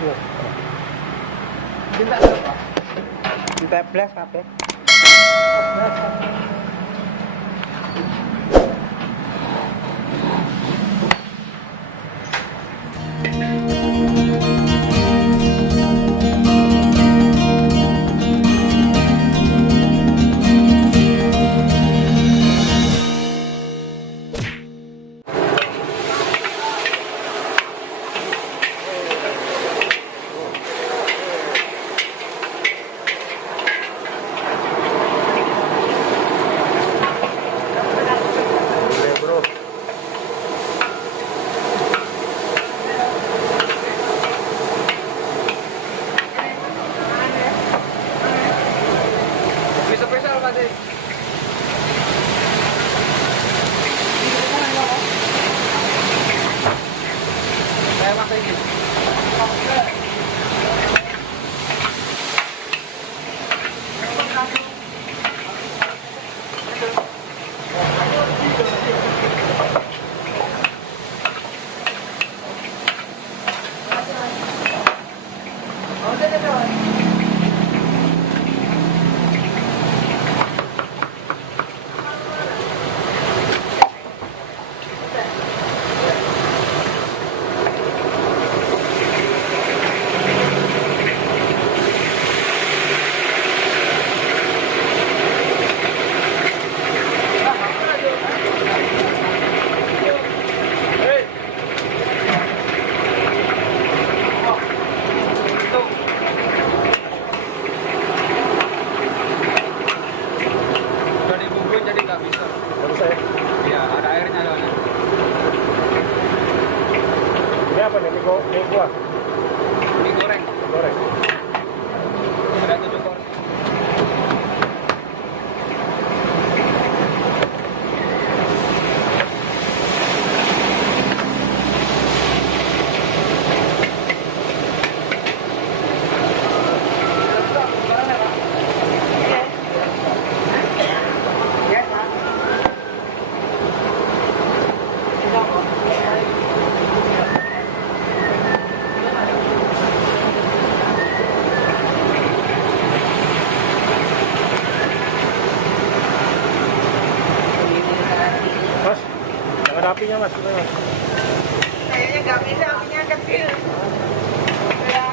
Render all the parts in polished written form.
Minta berapa? Minta belas kabeh. Ini apa nih? Mie kuah? Mie goreng. Goreng. Ada 7 porsi. Mas, jangan apinya mas. Mas. Kayaknya nggak bisa, apinya kecil. Ya.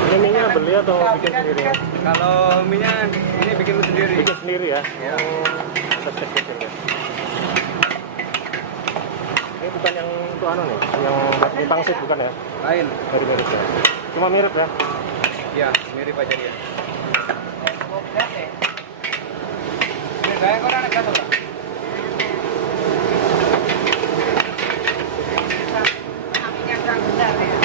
Ini mie-nya beli atau bikin sendiri? Mas? Kalau mie-nya ini bikin sendiri. Bikin sendiri ya? Ya. Kita cek bikin ya. Ini bukan yang itu anu nih, yang buat mie pangsit bukan ya? Lain. Mirip-mirip ya? Cuma mirip ya? Ya, mirip aja dia. Saya kurang agak tuh, Pak. Apinya kurang besar ya.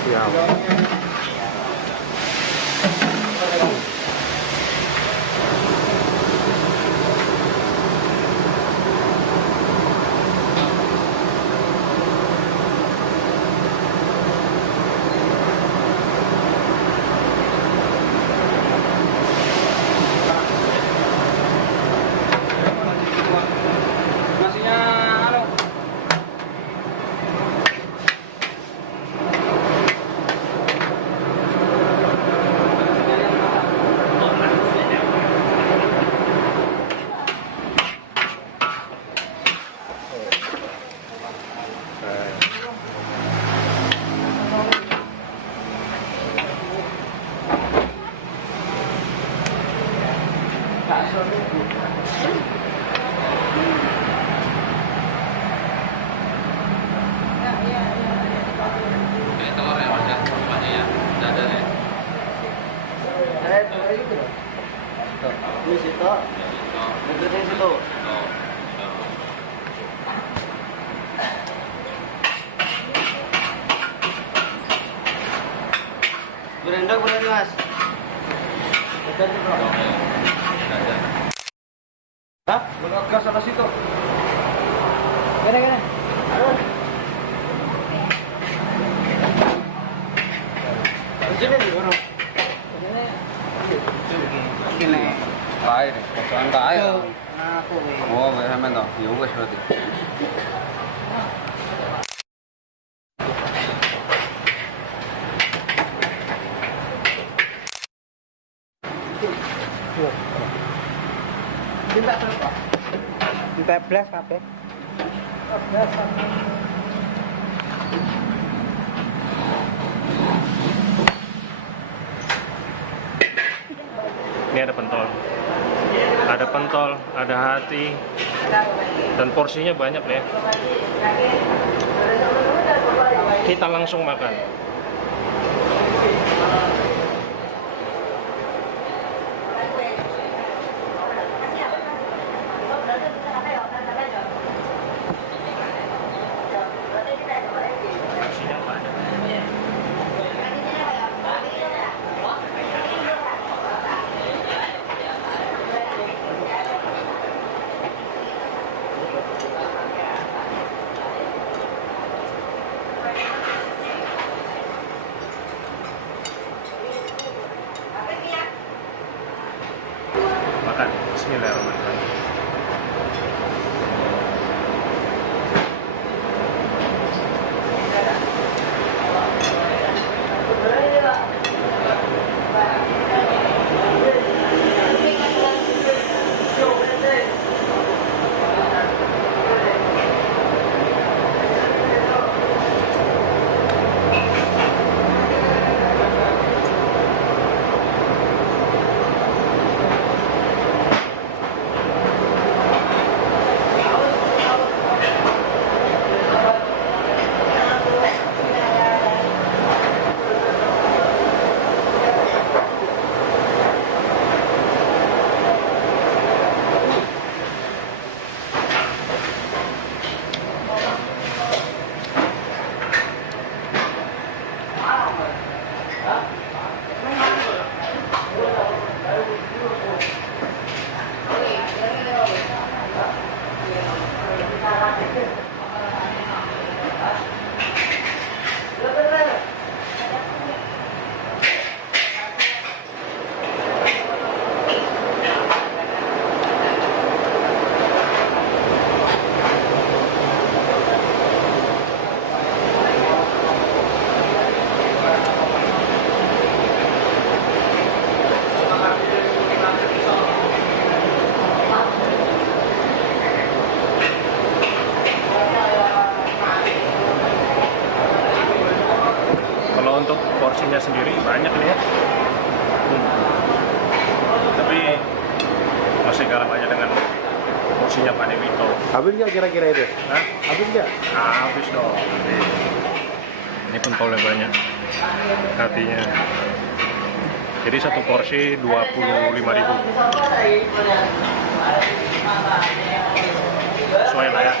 Siap. Nasinya anu. Telur ya mas ya, semuanya ya, dadanya. Di situ. Deketin situ. Berendang Mas. Hah? Gas atas situ. Gini. Sini di mana? Sini. Air, kocokan ke air. Aku Oh, sampean toh. Ya wis berarti. Minta berapa? Minta belas kabeh. Ini ada pentol, ada hati, dan porsinya banyak ya. Kita langsung makan. Makan. Bismillahirrahmanirrahim. Untuk porsinya sendiri banyak nih ya, tapi masih kalah banyak dengan porsinya Pak Dewito. Habis nggak kira-kira itu? Hah? Habis nggak? Habis dong. Ini pentolnya banyak, hatinya. Jadi satu porsi 25.000. Sesuai lah ya.